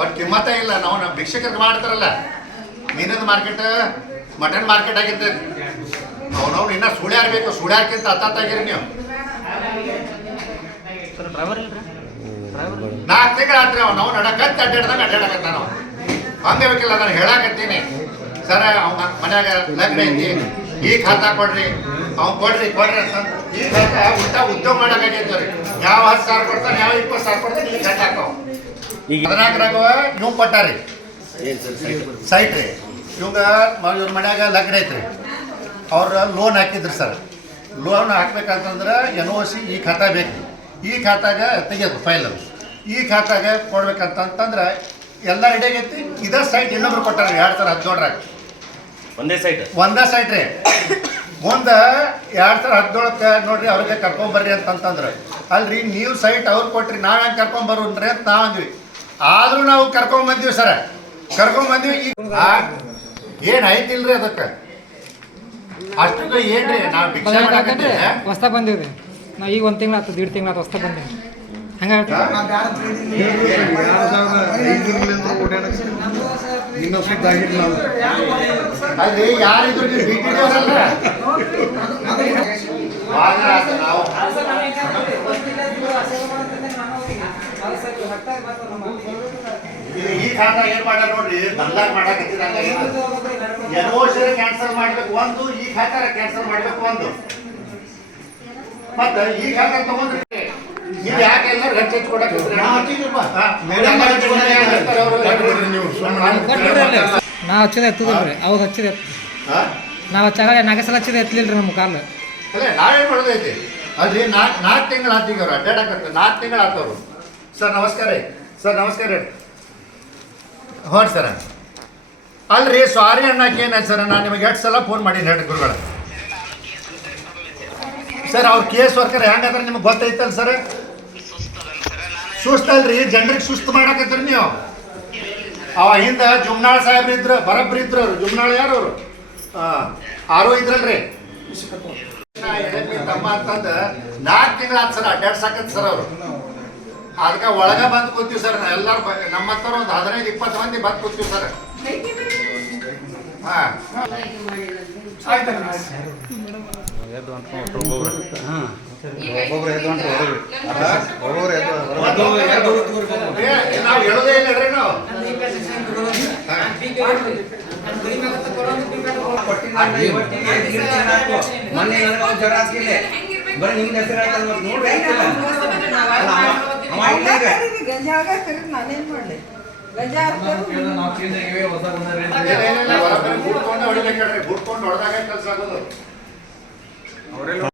But ಕಿಮ್ಮತ್ತ ಇಲ್ಲ ನಾವು ನಮ್ಮ ಭಿಕ್ಷಕರಿಗೆ ಮಾಡ್ತಾರಲ್ಲ. ಮೀನದ ಮಾರ್ಕೆಟ್ ಮಟನ್ ಮಾರ್ಕೆಟ್ ಆಗಿರ್ತದೆ ಅವನವ್ ಇನ್ನ ಸುಳ್ಯಾರ್ ಬೇಕು? ಸುಳ್ಯಾರ್ಕಿಂತ ಹತ್ತಾಗಿರಿ ನೀವು? ನಾಲ್ಕು ತಿಂಗಳು ಆದ್ರೆ ಅವ್ನು. ನಾವು ನಡಕತ್ತಿ ಅಡ್ಡಾಡ್ದಾಗ ಅಡ್ಡಾಡಕತ್ತಾನ ನಾವು ಹಂಗೆ ಬೇಕಿಲ್ಲ ನಾನು ಹೇಳಾಕತ್ತೀನಿ. ಸರ ಅವ್ನ ಮನ್ಯಾಗ ಲಗ್ನ ಐತಿ. ಈ ಖಾತಾ ಕೊಡ್ರಿ. ಅವ್ನು ಕೊಡ್ರಿ ಕೊಡ್ರಿ ಅಂತ ಈ ಖಾತಾ ಊಟ ಉದ್ಯೋಗ ಮಾಡಕ್ಕಾಗೈತೆ ರೀ ಯಾವ ಹತ್ತು ಸಾವಿರ ಕೊಡ್ತಾನೆ ಯಾವ ಇಪ್ಪತ್ತು ಸಾವಿರ ಕೊಡ್ತಾನೆ ಈ ಖಾತಾ ಹಾಕವ್ ಈಗ ಹದಿನಾಲ್ಕರಾಗ ಇವ್ ಕೊಟ್ಟಾರಿ. ಸೈಟ್? ರೀ ಇವಾಗ ಇವ್ರ ಮನ್ಯಾಗ ಲಗ್ನ ಐತ್ರಿ. ಅವ್ರ ಲೋನ್ ಹಾಕಿದ್ರಿ ಸರ್. ಲೋನ್ ಹಾಕ್ಬೇಕಂತಂದ್ರೆ ಎನ್ ಓ ಸಿ ಈ ಖಾತಾ ಬೇಕು ಈ ಖಾತಾಗ ತೆಗಿಯೋದು ಫೈಲ್ ಈ ಖಾತಾಗ ಕೊಡ್ಬೇಕಂತಂತಂದ್ರೆ ಎಲ್ಲ ರೆಡಿ ಇದೇ ಸೈಟ್ ಇನ್ನೊಬ್ರು ಕೊಟ್ಟಾರ ಎರಡು ಸಾವಿರ ಹದಿನೇಳರಾಗ. ಒಂದೇ ಸೈಟ್ ಒಂದೇ ಸೈಟ್ ರೀ. ಮುಂದೆ ಎರಡು ಸಾವಿರ ಹದಿನೇಳಕ್ಕೆ ನೋಡ್ರಿ ಅವ್ರಿಗೆ ಕರ್ಕೊಂಬರ್ರಿ ಅಂತಂತಂದ್ರೆ. ಅಲ್ರಿ ನೀವು ಸೈಟ್ ಅವ್ರು ಕೊಟ್ರಿ ನಾವು ಹೆಂಗೆ ಕರ್ಕೊಂಬರ್ರಿ ಅಂತ ನಾವ್ ಅಂದ್ವಿ. ಆದ್ರೂ ನಾವು ಕರ್ಕೊಂಡ್ ಬಂದೀವಿ ಸರ. ಕರ್ಕೊಂಡ್ ಬಂದೀವಿ ಏನು ಐತಿಲ್ರಿ ಅದಕ್ಕೆ? ಅಷ್ಟಕ್ಕೆ ಏನ್ರಿ ನಾವು ಭಿಕ್ಷೆ ಮಾಡಕತ್ತೀವಿ ಹೊಸ್ತಾ ಬಂದಿವ್ರಿ. ನಾ ಈಗ ಒಂದು ತಿಂಗಳು ಆತು ದೀಡ್ ತಿಂಗಳು ಆತು ಬಂದಿವಿ ಬಂದೀವಿ ಹಂಗೆ ಅಲ್ಲಿ ಯಾರಿದ್ರು ನೀವು ಬಿ ಟಿ ಅವರಲ್ಲ ನಾವು ಇದು ಈ ಖಾತಾ ಏನ್ ಮಾಡ್ಯಾರ ನೋಡ್ರಿ ಎನೋಷರ ಕ್ಯಾನ್ಸಲ್ ಮಾಡ್ಬೇಕು ಒಂದು ಈ ಖಾತಾರ ಕ್ಯಾನ್ಸಲ್ ಮಾಡ್ಬೇಕು ಒಂದು. ಮತ್ತ ಈ ಖಾತಾ ತಗೊಂಡ್ರಿ ನೀವು ಯಾಕೆ ಎಲ್ಲರೂ ಹೆಚ್ಚು ಹೆಚ್ಚು ಕೊಡಕ್ಕೆ? ನೀವು. ಹಚ್ಚಿದ ಎತ್ತಿದ್ರಿ ಅವ್ರು ಹಚ್ಚಿದ ನಾವ್ ಹಚ್ಚಾಗ ನಾಗಸಲ ಹಚ್ಚಿದ ಎತ್ತಲಿಲ್ರಿ ನಮ್ಮ ಕಾಲು. ಅಲ್ಲ ನಾವೇನ್ ಮಾಡೋದೈತಿ? ಅಲ್ರಿ ನಾಲ್ಕು ನಾಲ್ಕು ತಿಂಗಳು ಆತೀಗ ಅವ್ರು ಅಡ್ಡಾಡಕತ್ತ ನಾಲ್ಕು ತಿಂಗಳು ಆತವ್ರು ಸರ್, ನಮಸ್ಕಾರ ಸರ್, ನಮಸ್ಕಾರ ರೀ. ಹ್ಞೂ ಸರ. ಅಲ್ರಿ ಸಾರಿ ಅಣ್ಣಕ್ಕೆ ಏನ ಸರ್ ನಾನು ನಿಮಗೆ ಎಷ್ಟು ಸಲ ಫೋನ್ ಮಾಡೀನಿ ಹೇಳಿ ಗುರುಗಳ. ಸರ್, ಅವ್ರ ಕೇಸ್ ವರ್ಕರ್ ಹೆಂಗಂದ್ರೆ ನಿಮ್ಗೆ ಗೊತ್ತೈತಲ್ಲ ಸರ್? ಸುಸ್ತಲ್ರಿ, ಜನರಿಗೆ ಸುಸ್ತು ಮಾಡಕತ್ತೀರಿ ನೀವು. ಅವ ಹಿಂದ ಜುಮ್ನಾಳ್ ಸಾಹೇಬ್ರು ಇದ್ರು, ಬರಬ್ರು ಇದ್ರು ಅವರು. ಜುಮ್ನಾಳ್ ಯಾರು ಅವರು? ಆರು ಇದ್ರಲ್ರಿ. ತಮ್ಮ ಅಂತಂದ ನಾಲ್ಕು ತಿಂಗಳ ಸರ್ ಅಡ್ಡಾಡ್ಸಾಕತ್ ಸರ್ ಅವರು. ಅದಕ್ಕೆ ಒಳಗ ಬಂದು ಕೂತೀವಿ ಸರ್ ಎಲ್ಲಾರು ನಮ್ಮ ಹತ್ರ ಒಂದು ಹದಿನೈದು ಇಪ್ಪತ್ತು ಮಂದಿ ಬಂದು ಕೂತೀವಿ ಸರ್. ನಾವು ಹೇಳೋದೇ ಇಲ್ಲ ನಾವು. ಮೊನ್ನೆ ಜ್ವರ ಹಾಕಿಲ್ಲ ಬರೀ ನಿಮ್ದು ಹೆಸರು ನೋಡ್ರಿ ಆಯ್ತಲ್ಲ ಅಲ್ಲ, ಅವ- ಅವ ಇಲ್ಲ ಈಗ. ಗಂಜಾಗ ನಾನೇನ್ ಮಾಡ್ಲಿ? ಗಂಜಾ ಇಲ್ಲ,